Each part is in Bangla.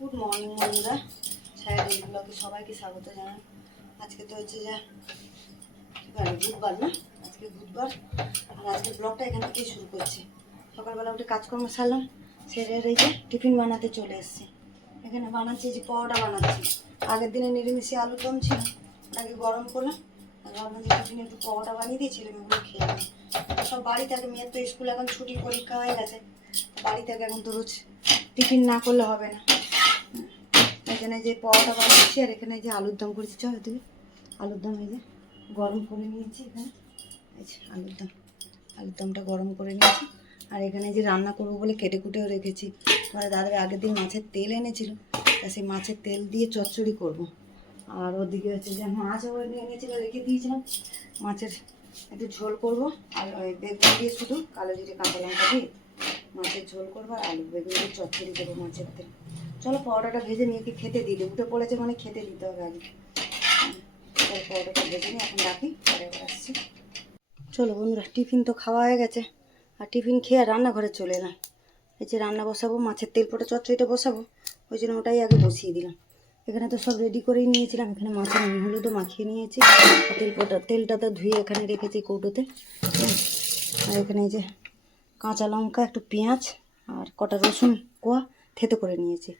গুড মর্নিং বন্ধুরা, ছায়া ডেইলি ব্লগে সবাইকে স্বাগত জানাই। আজকে তো হচ্ছে যে বুধবার না, আজকে বুধবার। আর আজকে ব্লগটা এখান থেকেই শুরু করছি। সকালবেলা উঠে কাজকর্ম সারলাম, সেরে এই যে টিফিন বানাতে চলে এসেছি। এখানে বানাচ্ছি যে পরোটা বানাচ্ছি। আগের দিনে নিরামিষে আলুর দম ছিল, ওটাকে গরম করলাম আর ভাবলাম যে টিফিনে একটু পরোটা বানিয়ে দিয়েছিল, ওগুলো খেয়ে নেই। সব বাড়ি থাকে, মেয়ের তো স্কুল এখন ছুটি, পরীক্ষা হয়ে গেছে, বাড়ি থেকে এখন তো রোজ টিফিন না করলে হবে না। এখানে যে পরোটা বানাচ্ছি আর এখানে যে আলুর দম করেছি, চল এদিকে আলুর দম এই যে গরম করে নিয়েছি। এখানে এই যে আলুর দমটা গরম করে নিয়েছি। আর এখানে যে রান্না করবো বলে কেটে কুটেও রেখেছি। তোমার দাদা আগের দিন মাছের তেল এনেছিল, তা সেই মাছের তেল দিয়ে চচ্চড়ি করব। আর ওদিকে হচ্ছে যে মাছও এনেছিল, রেখে দিয়েছিলাম, মাছের একটু ঝোল করব। আর ওই বেগুন দিয়ে শুধু কালো জিরে কাঁচা লঙ্কা দিয়ে মাছের ঝোল করবো, আর আলু বেগুন দিয়ে চচ্চড়ি করবো মাছের তেল। চলো পরোটাটা ভেজে নিয়ে কি খেতে দিলে, উঠে পড়েছে মানে খেতে দিতে হবে আগে। চলো পরোটাটা ভেজে নিয়ে এখন রাখি, পরে আবার আসছি। চলো বন্ধুরা, টিফিন তো খাওয়া হয়ে গেছে, আর টিফিন খেয়ে রান্নাঘরে চলে এলাম। এই যে রান্না বসাবো, মাছের তেল পোটা চচ্চড়িটা বসাবো, ওই জন্য ওটাই আগে বসিয়ে দিলাম। এখানে তো সব রেডি করেই নিয়েছিলাম। এখানে মাছের নুন হলুদও মাখিয়ে নিয়েছি, তেলটা তো ধুয়ে এখানে রেখেছি কৌটোতে। আর এখানে এই যে কাঁচা লঙ্কা, একটু পেঁয়াজ আর কটা রসুন কোয়া থেতো করে নিয়েছি।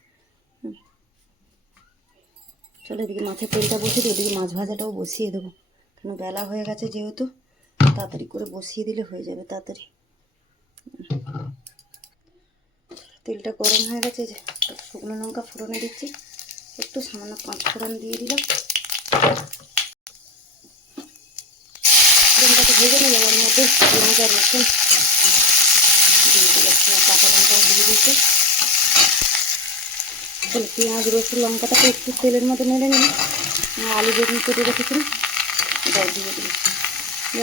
চলো এদিকে মাছের তেলটা বসিয়ে দিই, ওদিকে মাছ ভাজাটাও বসিয়ে দেবো, কেন বেলা হয়ে গেছে যেহেতু, তাড়াতাড়ি করে বসিয়ে দিলে হয়ে যাবে তাড়াতাড়ি। তেলটা গরম হয়ে গেছে, যে শুকনো লঙ্কা ফোড়নে দিচ্ছি, একটু সামান্য 5 ফোড়ন দিয়ে দিলাম। ফোড়নটাকে ভেজে নিলাম, ওর মধ্যে পেঁয়াজ আর রসুন দিয়ে দিলাম, কাঁচা লঙ্কাও দিয়ে দিচ্ছি। চলো পেঁয়াজ রসুন লঙ্কাটাকে একটু তেলের মধ্যে নেড়ে নিলাম। আলু বেগুন কেটে রেখেছিলাম, এটাও দিয়ে দিলাম।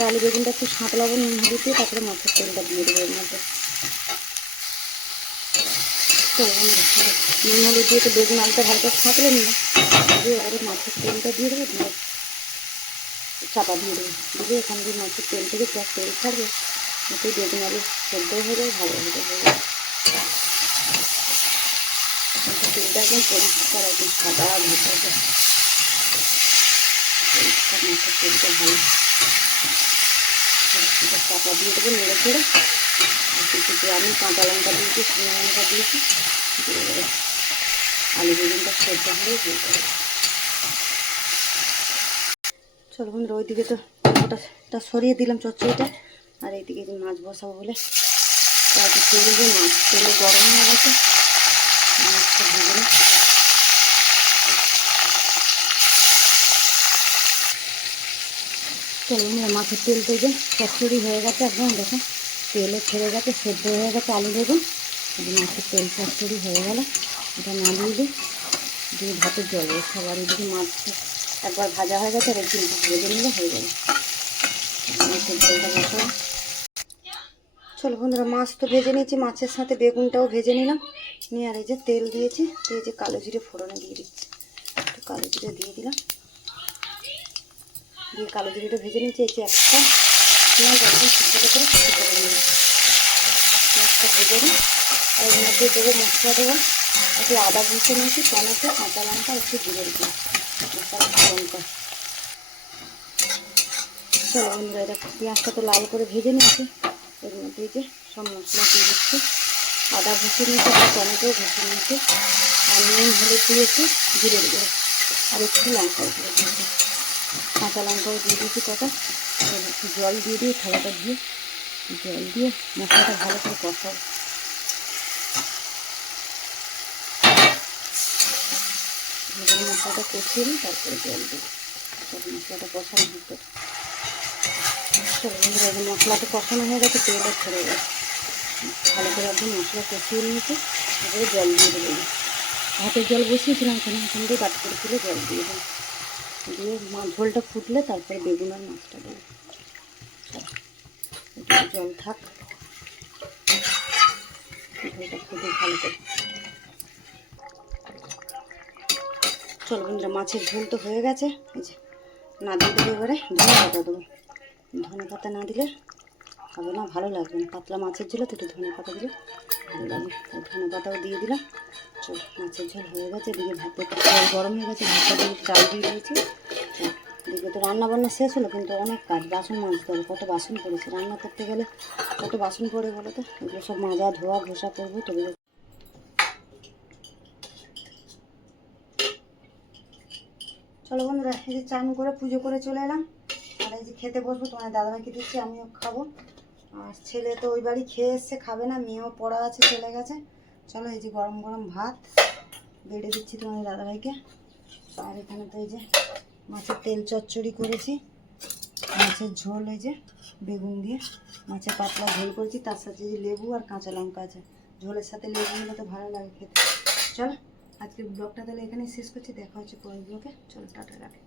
আলু বেগুনটা একটু সাঁতলাবো নুন হলুদ দিয়ে, তারপরে মাছের তেলটা দিয়ে দেবো এর মধ্যে। চলো নুন হলুদ দিয়ে তো বেগুন আলুটা ভালো করে সাঁতলে নিলাম, দিয়ে এবারে মাছের তেলটা দিয়ে দেবো, দিয়ে চাপা দিয়ে দেবো। দিয়ে এখান দিয়ে মাছের তেল থেকে যা তেল ছাড়বে, এতে বেগুন আলু সেদ্ধ হয়ে যাবে, ভালো হয়ে যাবে। তেলটা একদম পরিষ্কার, একদম সাদা ভেতরে পরিষ্কার মাছের তেলটা ভালো। চাপা দিয়ে দেবো নেড়ে ছেড়ে, কিছু আমি কাঁচা লঙ্কা দিয়েছি, শুকনো লঙ্কা দিয়েছি, দিয়ে দেবো। আলু বেগুনটা সেদ্ধ হয়ে দিয়ে দেবো। চলো বন্ধুরা, ওইদিকে তো ওটা সরিয়ে দিলাম চচ্চড়িটা, আর এইদিকে যে মাছ বসাবো বলে তেল দিয়ে মাছ তেলে গরম হয়ে গেছে, মাছটা ভেজে নিই। চলো বন্ধুরা, মাছের তেলটা যে চচ্চড়ি হয়ে গেছে একদম, দেখো তেলও ছেড়ে গেছে, সেদ্ধ হয়ে গেছে আলু বেগুন। মাছের তেল চচ্চড়ি হয়ে গেল, এটা নামিয়ে দিই, দিয়ে ভাতের জল বসাবো। আর এদিকে মাছ একবার ভাজা হয়ে গেছে, আর একদিন ভেজে নিলে হয়ে যাবে। মাছের ঝোলটা বসাবো। চলো বন্ধুরা, মাছ তো ভেজে নিয়েছি, মাছের সাথে বেগুনটাও ভেজে নিলাম, নিয়ে আর এই যে তেল দিয়েছি, এই যে কালো জিরে ফোড়নে দিয়ে দিচ্ছি, একটু কালো জিরে দিয়ে দিলাম, দিয়ে কালো জিরেটা ভেজে নিচ্ছি। এই যে একটা পেঁয়াজ একদম সেদ্ধ করে কুচি করে নিয়েছি, পেঁয়াজটা ভেজে নিই। আর এর মধ্যে দেবো মশলা, দেবো একটু আদা ভেজে নিয়েছি, টমেটো কাঁচা লঙ্কা একটু জিরের গুঁড়ো, মশলা লঙ্কা। চলো বন্ধুরা, এটা পেঁয়াজটা তো লাল করে ভেজে নিয়েছি, এর মধ্যে যে সব মশলা দিয়ে দিচ্ছি। আদা ভেজে নিয়েছি, টমেটো ভেজে নিয়েছি, আর নুন হলুদ দিয়েছি, জিরের গুঁড়ো, আর একটু লঙ্কা গুঁড়ো দিয়েছি, কাঁচা লঙ্কাও দিয়ে দিয়েছি কটা। একটু জল দিয়ে দিয়ে থালাটা দিয়ে জল দিয়ে মশলাটা ভালো করে কষাবো। মশলাটা কষিয়ে নিই, তারপরে জল দেবো, সব মশলাটা কষানো হতে। চলো বন্ধুরা, একদম মশলাটা কষানো হয়ে গেছে, তেলটা ছেড়ে গেছে, ভালো করে একদম মশলা কষিয়ে নিয়েছে, তারপরে জল দিয়ে দেবো। ভাতের জল বসিয়েছিলাম, এখানে দিয়ে বাটি করে তুলে জল দিয়ে দেবো, দিয়ে ঝোলটা ফুটলে তারপরে বেগুন আর মাছটা দেবো। জল থাক, ঝোলটা ফুটে ভালো করে। চলো বন্ধুরা, মাছের ঝোল তো হয়ে গেছে, এই যে না দিয়ে দেবো এবারে ধনে পাতা দেবো। ধনে পাতা না দিলে হবে না, ভালো লাগবে না, পাতলা মাছের ঝোলে তো একটু ধনে পাতা দিলে ভালো লাগে। ধনে পাতাও দিয়ে দিলাম। চল, মাছের ঝোল হয়ে গেছে, এদিকে ভাতে জল গরম হয়ে গেছে, ভাতটা দিয়ে চাল দিয়ে দিয়েছি। এদিকে তো রান্না বান্না শেষ হলো, কিন্তু অনেক কাজ, বাসন মাজতে হবে, কত বাসন পড়েছে, রান্না করতে গেলে কত বাসন পড়ে বলো তো, এগুলো সব মাজা ধোয়া ঘষা করবো। তবে চলো বন্ধুরা, এই যে চান করে পুজো করে চলে এলাম, আর এই যে খেতে বসবো, তোমার দাদাভাইকে দিচ্ছি, আমিও খাবো। আর ছেলে তো ওই বাড়ি খেয়ে এসছে, খাবে না, মেয়েও পড়া আছে, চলে গেছে। চলো, এই যে গরম গরম ভাত বেড়ে দিচ্ছি তোমার দাদাভাইকে। আর এখানে তো এই যে মাছের তেল চচ্চড়ি করেছি, মাছের ঝোল, এই যে বেগুন দিয়ে মাছের পাতলা ঝোল করেছি, তার সাথে যে লেবু আর কাঁচা লঙ্কা আছে, ঝোলের সাথে লেবু হলে তো ভালো লাগে খেতে। চলো, আজকের ব্লগটা তাহলে এখানেই শেষ করছি, দেখা হচ্ছে পরের ব্লগে। চলো, টাটা রাখি।